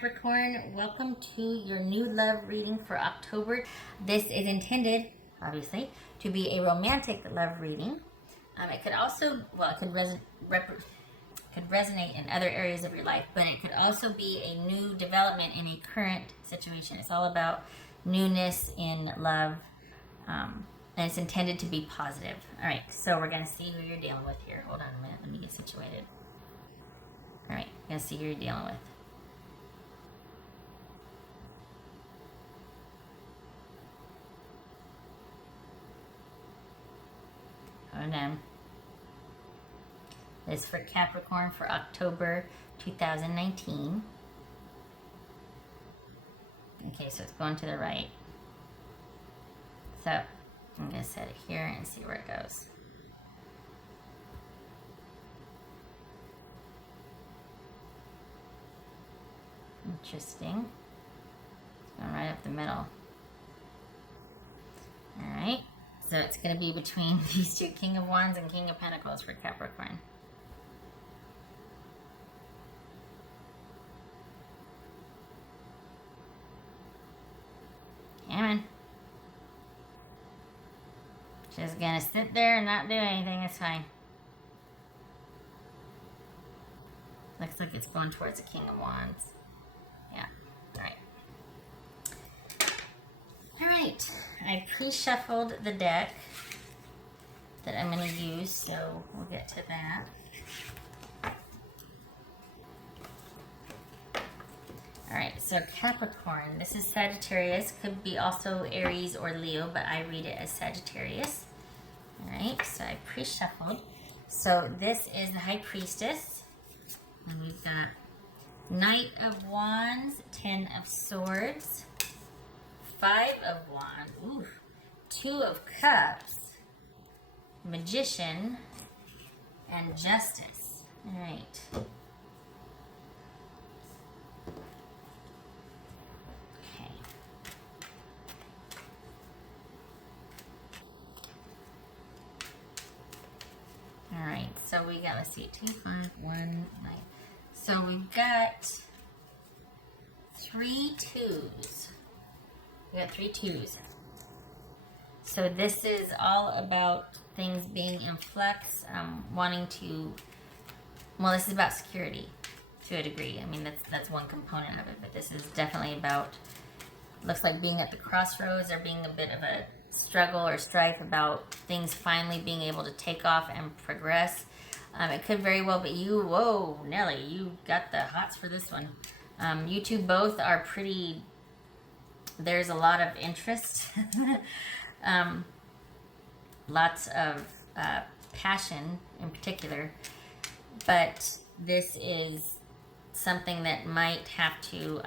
Capricorn, welcome to your new love reading for October. This is intended, obviously, to be a romantic love reading. It could also, well, it could resonate in other areas of your life, but it could also be a new development in a current situation. It's all about newness in love, and it's intended to be positive. All right, so we're going to see who you're dealing with here. Hold on a minute, let me get situated. All right, you're going to see who you're dealing with. Hold on. This is for Capricorn for October 2019. Okay, so it's going to the right. So I'm going to set it here and see where it goes. Interesting. It's going right up the middle. Alright, so it's going to be between these two, King of Wands and King of Pentacles for Capricorn. Come on. Just going to sit there and not do anything. It's fine. Looks like it's going towards the King of Wands. Yeah. Alright. Alright. I pre-shuffled the deck that I'm going to use, so we'll get to that. Alright, so Capricorn. This is Sagittarius. Could be also Aries or Leo, but I read it as Sagittarius. Alright, so I pre-shuffled. So this is the High Priestess. And we've got Knight of Wands, 10 of Swords, 5 of Wands, ooh, 2 of Cups, Magician, and Justice. All right. Okay. All right, so we got, let's see, 2, 5, 1, 9. So we've got 3 twos. We got 3 twos. So this is all about things being in flux, wanting to, well, this is about security to a degree. I mean, that's one component of it, but this is definitely about, looks like being at the crossroads or being a bit of a struggle or strife about things finally being able to take off and progress. It could very well be you. Whoa, Nelly, you got the hots for this one. You two both are pretty, there's a lot of interest. Lots of passion in particular. But this is something that might have to,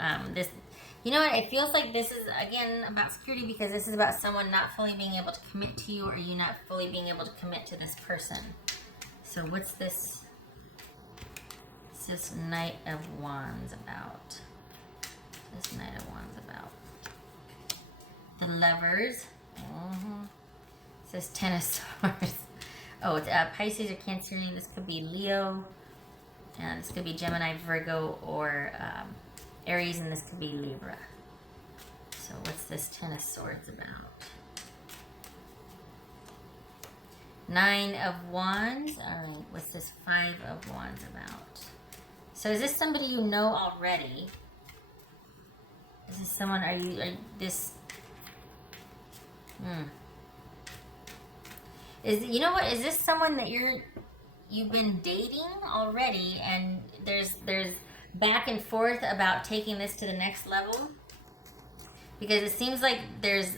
you know what, it feels like this is, again, about security because this is about someone not fully being able to commit to you or you not fully being able to commit to this person. So what's this? What's this Knight of Wands about? This Knight of Wands about? The Lovers. It says 10 of Swords. Oh, it's Pisces or Cancerian. This could be Leo. And this could be Gemini, Virgo, or Aries, and this could be Libra. So what's this 10 of Swords about? 9 of Wands. All right, what's this 5 of Wands about? So is this somebody you know already? Is this someone, are you this, you know what, is this someone that you've been dating already and there's back and forth about taking this to the next level? Because it seems like there's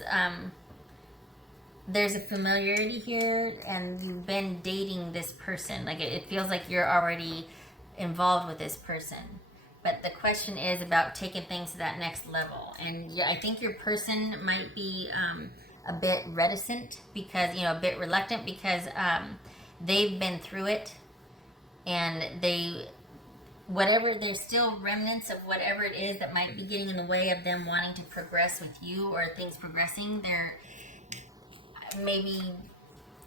a familiarity here and you've been dating this person. Like it feels like you're already involved with this person. But the question is about taking things to that next level. And I think your person might be a bit reticent because, a bit reluctant because they've been through it and there's still remnants of whatever it is that might be getting in the way of them wanting to progress with you or things progressing. Maybe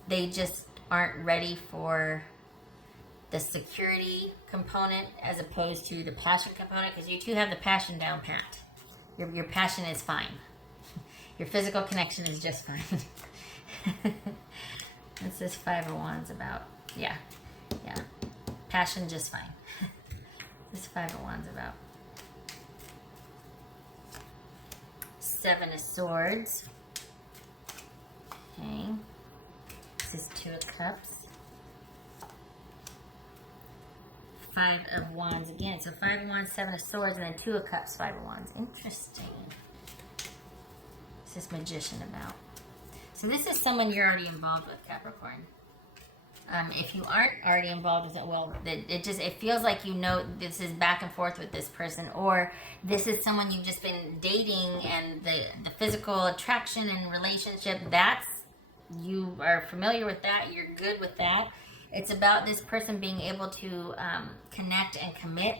they just aren't ready for the security component as opposed to the passion component, because you two have the passion down pat. Your passion is fine. Your physical connection is just fine. What's this Five of Wands about? Yeah. Passion just fine. This Five of Wands about. Seven of Swords. Okay. This is Two of Cups. Five of Wands again. So Five of Wands, Seven of Swords, and then Two of Cups, Five of Wands. Interesting. What's this Magician about? So this is someone you're already involved with, Capricorn. If you aren't already involved with it, well, it feels like you know this is back and forth with this person, or this is someone you've just been dating, and the physical attraction and relationship, you are familiar with that, you're good with that. It's about this person being able to connect and commit,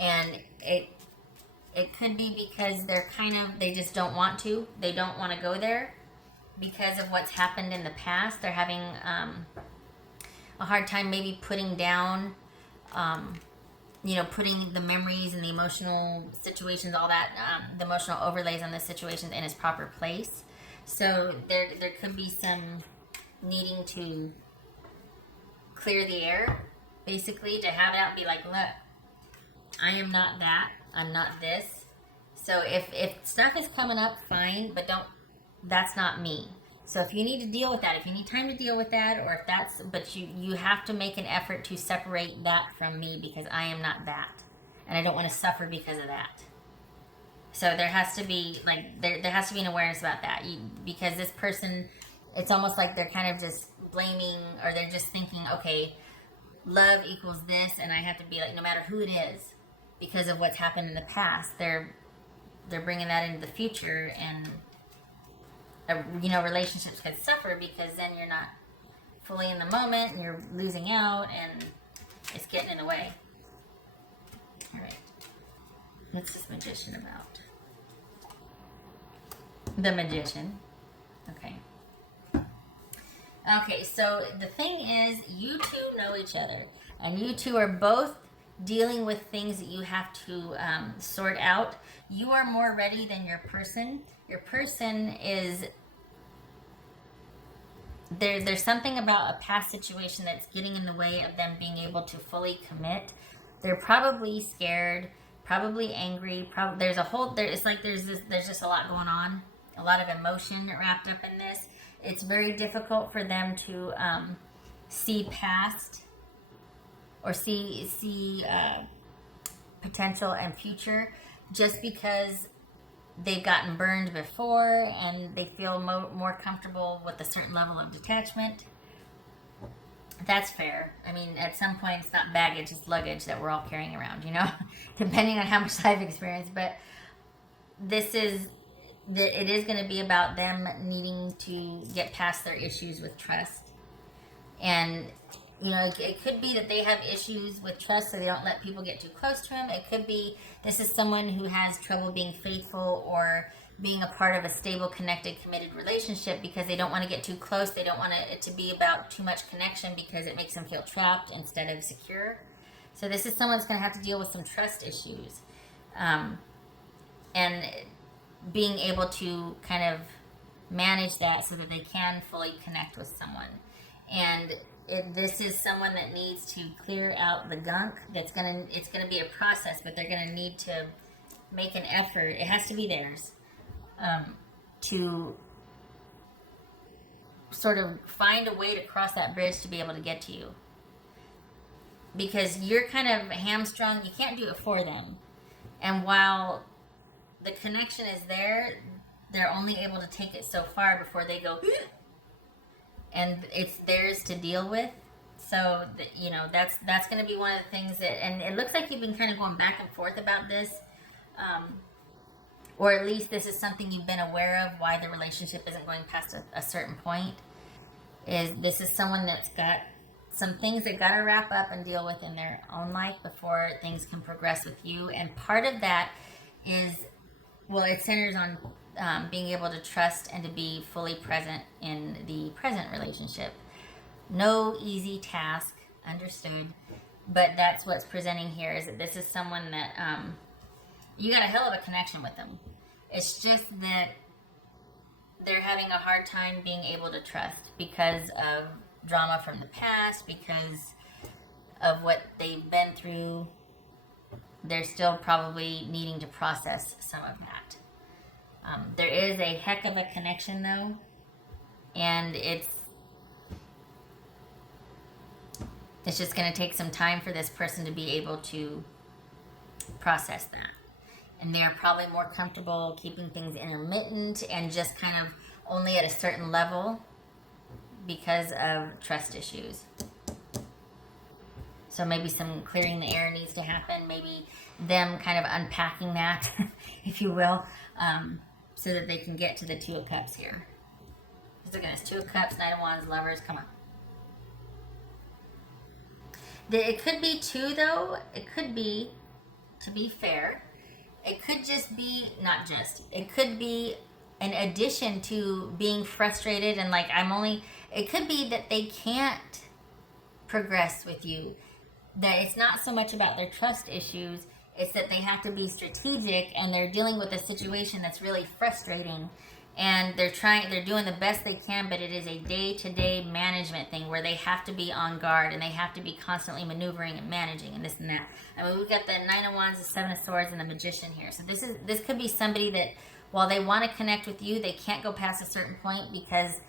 and it could be because they just don't want to. They don't want to go there because of what's happened in the past. They're having a hard time maybe putting down, putting the memories and the emotional situations, all that, the emotional overlays on the situations in its proper place. So there could be some needing to clear the air, basically, to have it out and be like, look, I am not that, I'm not this. So if stuff is coming up, fine, but that's not me. So if you need to deal with that, if you need time to deal with that, but you have to make an effort to separate that from me, because I am not that, and I don't want to suffer because of that. So there has to be there has to be an awareness about that, because this person, it's almost like they're kind of just blaming, or they're just thinking, okay, love equals this, and I have to be like, no matter who it is, because of what's happened in the past, they're bringing that into the future, and relationships could suffer because then you're not fully in the moment, and you're losing out, and it's getting in the way. All right, what's this Magician about? The Magician. Okay, so the thing is, you two know each other, and you two are both dealing with things that you have to sort out. You are more ready than your person. Your person is, there's something about a past situation that's getting in the way of them being able to fully commit. They're probably scared, probably angry. There's just a lot going on, a lot of emotion wrapped up in this. It's very difficult for them to see past, or see potential and future, just because they've gotten burned before, and they feel more comfortable with a certain level of detachment. That's fair. I mean, at some point, it's not baggage, it's luggage that we're all carrying around, depending on how much I've experienced. But it is going to be about them needing to get past their issues with trust. And, it could be that they have issues with trust, so they don't let people get too close to them. It could be this is someone who has trouble being faithful or being a part of a stable, connected, committed relationship, because they don't want to get too close. They don't want it to be about too much connection, because it makes them feel trapped instead of secure. So this is someone that's going to have to deal with some trust issues. And being able to kind of manage that so that they can fully connect with someone. And this is someone that needs to clear out the gunk. It's gonna be a process, but they're gonna need to make an effort. It has to be theirs, to sort of find a way to cross that bridge to be able to get to you. Because you're kind of hamstrung, you can't do it for them. And while the connection is there, they're only able to take it so far before they go, and it's theirs to deal with. So, that's going to be one of the things that, and it looks like you've been kind of going back and forth about this, or at least this is something you've been aware of, why the relationship isn't going past a certain point. This is someone that's got some things they got to wrap up and deal with in their own life before things can progress with you. And part of that is, it centers on being able to trust and to be fully present in the present relationship. No easy task, understood. But that's what's presenting here, is that this is someone that you got a hell of a connection with them. It's just that they're having a hard time being able to trust because of drama from the past, because of what they've been through. They're still probably needing to process some of that. There is a heck of a connection though, and it's just going to take some time for this person to be able to process that. And they're probably more comfortable keeping things intermittent and just kind of only at a certain level because of trust issues. So maybe some clearing the air needs to happen. Maybe them kind of unpacking that, if you will, so that they can get to the Two of Cups here. Just look at this, Two of Cups, Knight of Wands, Lovers, come on. It could be two, though. It could be, to be fair, it could just be, not just, it could be an addition to being frustrated and like, it could be that they can't progress with you. That it's not so much about their trust issues, it's that they have to be strategic and they're dealing with a situation that's really frustrating. And they're doing the best they can, but it is a day-to-day management thing where they have to be on guard and they have to be constantly maneuvering and managing and this and that. I mean, we've got the Nine of Wands, the Seven of Swords, and the Magician here. So this could be somebody that, while they want to connect with you, they can't go past a certain point because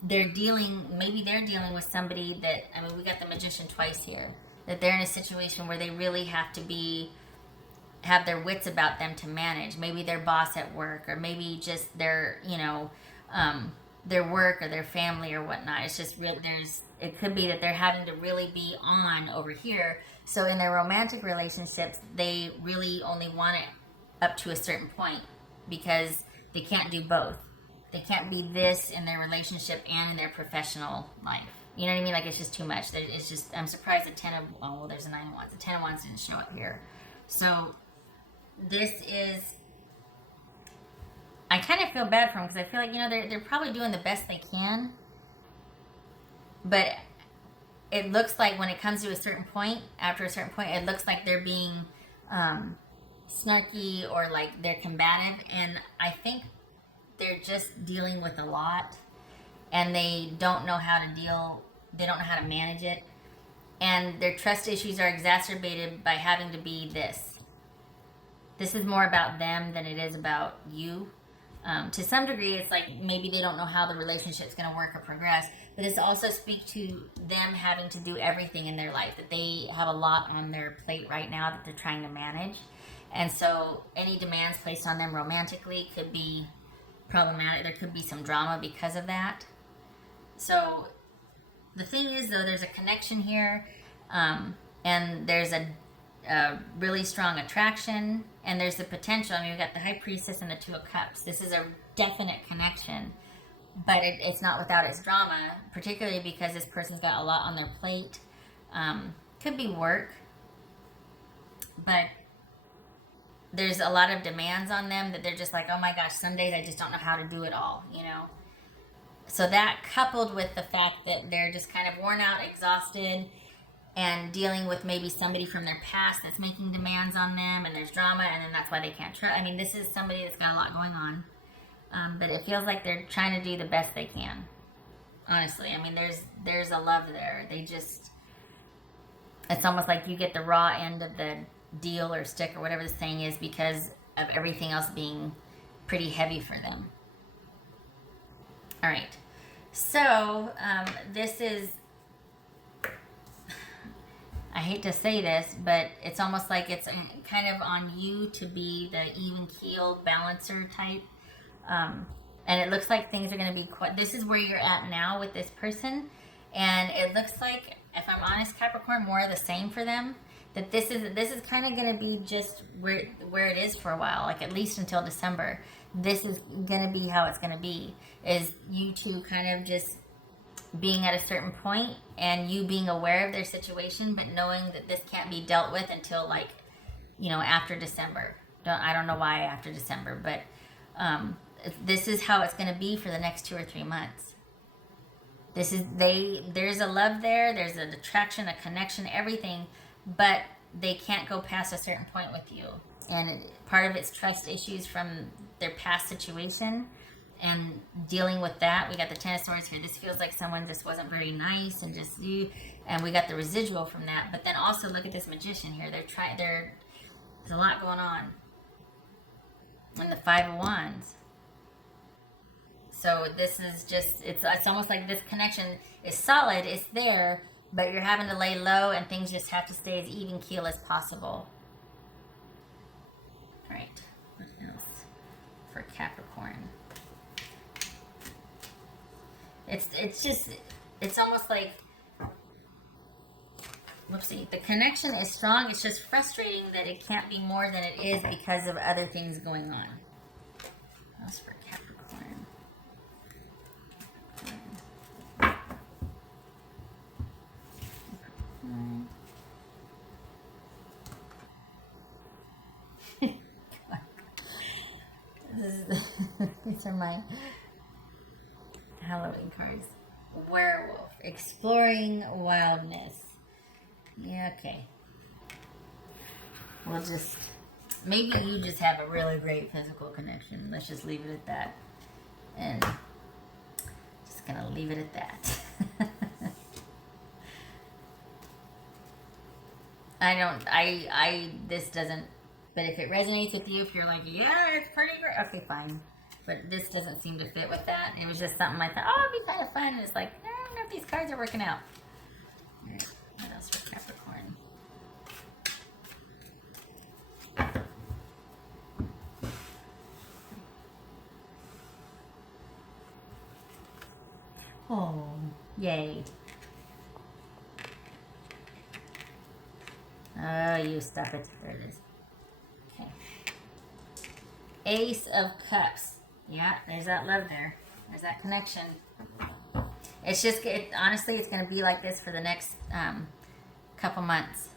maybe they're dealing with somebody that, I mean, we got the Magician twice here, that they're in a situation where they really have to have their wits about them to manage. Maybe their boss at work, or maybe just their work or their family or whatnot. It's just it could be that they're having to really be on over here. So in their romantic relationships, they really only want it up to a certain point because they can't do both. They can't be this in their relationship and in their professional life. You know what I mean? Like, it's just too much. It's just, I'm surprised there's a Nine of Wands. The Ten of Wands didn't show up here. So I kind of feel bad for them because I feel like, they're probably doing the best they can. But it looks like when it comes to after a certain point, it looks like they're being snarky or like they're combative. And I think they're just dealing with a lot and they don't know how to manage it. And their trust issues are exacerbated by having to be this. This is more about them than it is about you. To some degree, it's like maybe they don't know how the relationship's going to work or progress, but this also speaks to them having to do everything in their life, that they have a lot on their plate right now that they're trying to manage. And so any demands placed on them romantically could be problematic. There could be some drama because of that. So the thing is, though, there's a connection here, and there's a really strong attraction, and there's the potential. I mean, we've got the High Priestess and the Two of Cups. This is a definite connection, but it's not without its drama, particularly because this person's got a lot on their plate. Could be work, but there's a lot of demands on them that they're just like, oh my gosh, some days I just don't know how to do it all, So that, coupled with the fact that they're just kind of worn out, exhausted, and dealing with maybe somebody from their past that's making demands on them, and there's drama, and then that's why they can't trust. I mean, this is somebody that's got a lot going on, but it feels like they're trying to do the best they can. Honestly, I mean, there's a love there. It's almost like you get the raw end of the deal or stick or whatever the saying is because of everything else being pretty heavy for them. All right, so this is, I hate to say this, but it's almost like it's kind of on you to be the even-keeled balancer type. And it looks like things are going to be this is where you're at now with this person. And it looks like, if I'm honest, Capricorn, more of the same for them. That this is kind of going to be just where it is for a while, like at least until December. This is going to be how it's going to be, is you two kind of just being at a certain point and you being aware of their situation, but knowing that this can't be dealt with until after December. I don't know why after December, but this is how it's going to be for the next 2 or 3 months. There's a love there, there's an attraction, a connection, everything, but they can't go past a certain point with you. And part of it's trust issues from their past situation and dealing with that. We got the Ten of Swords here. This feels like someone just wasn't very nice and just you, and we got the residual from that. But then also look at this Magician here. There's a lot going on. And the Five of Wands. So this is just, it's almost like this connection is solid, it's there, but you're having to lay low and things just have to stay as even keel as possible. All right, what else for Capricorn? It's almost like, whoopsie, the connection is strong. It's just frustrating that it can't be more than it is because of other things going on. That's for Capricorn. These are my Halloween cards. Werewolf. Exploring wildness. Yeah, okay. We'll just... Maybe you just have a really great physical connection. Let's just leave it at that. And just gonna leave it at that. This doesn't... But if it resonates with you, if you're like, yeah, it's pretty great. Okay, fine. But this doesn't seem to fit with that. It was just something I thought, oh, it'd be kind of fun. And it's like, I don't know if these cards are working out. All right, what else for Capricorn? Oh, yay. Oh, you stop it. There it is. Okay. Ace of Cups. Yeah, there's that love there. There's that connection. It's just, honestly, it's going to be like this for the next couple months.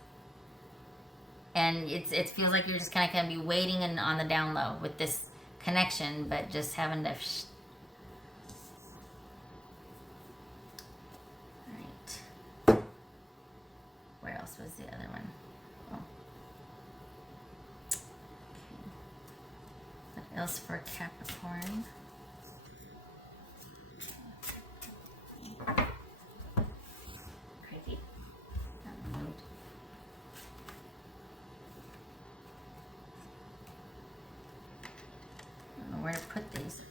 And it feels like you're just kind of going to be waiting on the down low with this connection, but just having to... Right. Where else was the other one? Oh. Okay. What else for Capricorn? Crazy. That one moved. I don't know where to put these.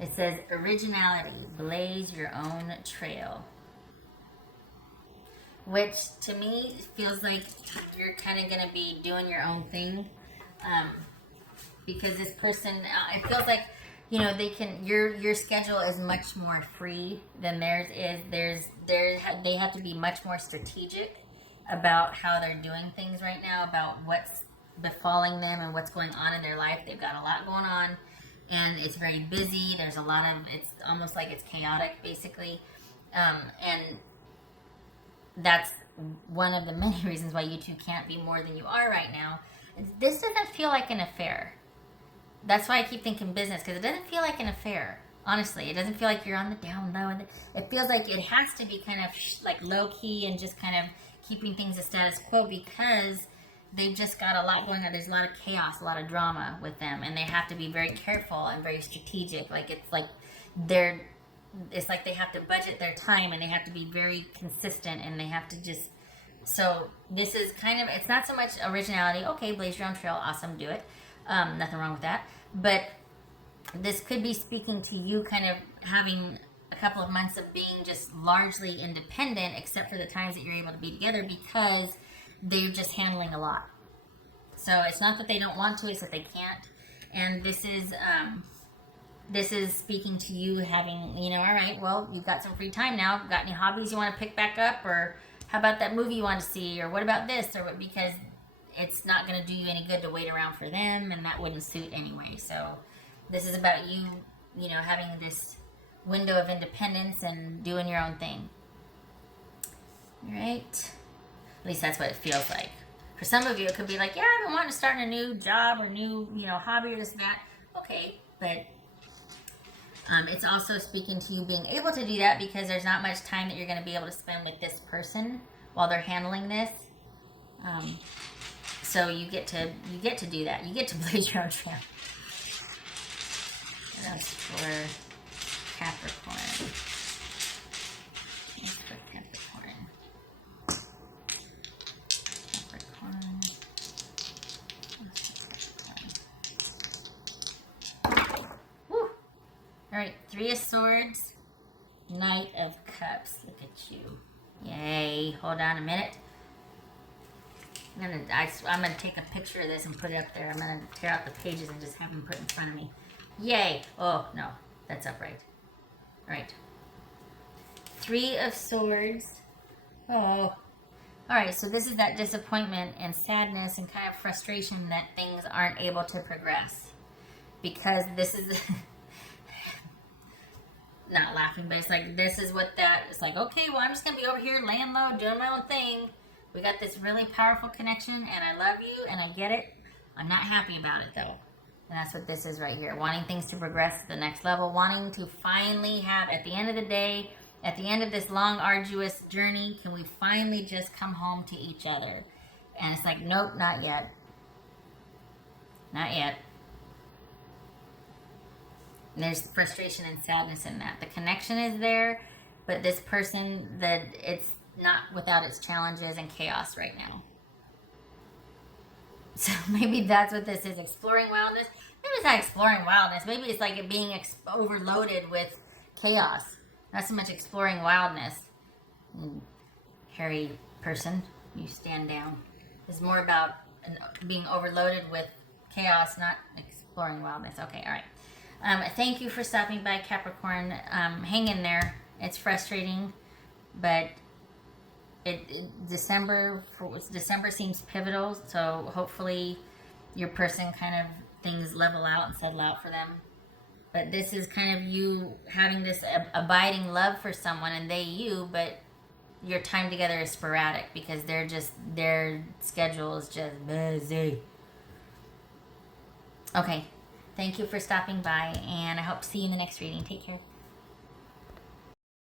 It says originality, blaze your own trail. Which to me feels like you're kind of going to be doing your own thing. Because this person, it feels like, you know, your schedule is much more free than theirs is. They have to be much more strategic about how they're doing things right now, about what's befalling them and what's going on in their life. They've got a lot going on. And it's very busy. There's a lot of, it's almost like it's chaotic, basically. And that's one of the many reasons why you two can't be more than you are right now. This doesn't feel like an affair. That's why I keep thinking business, because it doesn't feel like an affair. Honestly, it doesn't feel like you're on the down low. And it feels like it has to be kind of like low-key and just kind of keeping things a status quo, because they've just got a lot going on. There's a lot of chaos, a lot of drama with them, and they have to be very careful and very strategic. Like it's like they have to budget their time, and they have to be very consistent, and they have to just. So this is kind of, it's not so much originality. Okay, blaze your own trail, awesome, do it. Nothing wrong with that. But this could be speaking to you kind of having a couple of months of being just largely independent, except for the times that you're able to be together, because they're just handling a lot. So it's not that they don't want to, it's that they can't. And this is speaking to you having, you know, all right, well, you've got some free time now. Got any hobbies you want to pick back up? Or how about that movie you want to see? Or what about this? Or because it's not going to do you any good to wait around for them, and that wouldn't suit anyway. So this is about you, you know, having this window of independence and doing your own thing. All right? At least that's what it feels like. For some of you, it could be like, yeah, I've been wanting to start a new job or new, you know, hobby or this and that. Okay, but It's also speaking to you being able to do that because there's not much time that you're going to be able to spend with this person while they're handling this. So you get to do that. You get to blaze your own trail. What else for Capricorn? What's for Capricorn? Capricorn. Woo! All right, Three of Swords, Knight of Cups. Look at you. Yay. Hold on a minute. I'm gonna take a picture of this and put it up there. I'm gonna tear out the pages and just have them put in front of me. Yay. Oh, no. That's upright. All right. Three of Swords. Oh. All right, so this is that disappointment and sadness and kind of frustration that things aren't able to progress. Because this is... not laughing, but it's like, this is what that... It's like, okay, well, I'm just going to be over here laying low, doing my own thing. We got this really powerful connection, and I love you, and I get it. I'm not happy about it, though. And that's what this is right here. Wanting things to progress to the next level. Wanting to finally have, at the end of the day, at the end of this long, arduous journey, can we finally just come home to each other? And it's like, nope, not yet. Not yet. And there's frustration and sadness in that. The connection is there, but this person, that it's not without its challenges and chaos right now. So maybe that's what this is, exploring wildness. Maybe it's not exploring wildness. Maybe it's like it being overloaded with chaos. Not so much exploring wildness. Hairy person, you stand down. It's more about being overloaded with chaos, not exploring wildness. Okay, all right. Thank you for stopping by, Capricorn. Hang in there. It's frustrating, but December seems pivotal, so hopefully your person kind of things level out and settle out for them. But this is kind of you having this abiding love for someone and they you, but your time together is sporadic because their schedule is just busy. Okay, thank you for stopping by, and I hope to see you in the next reading. Take care.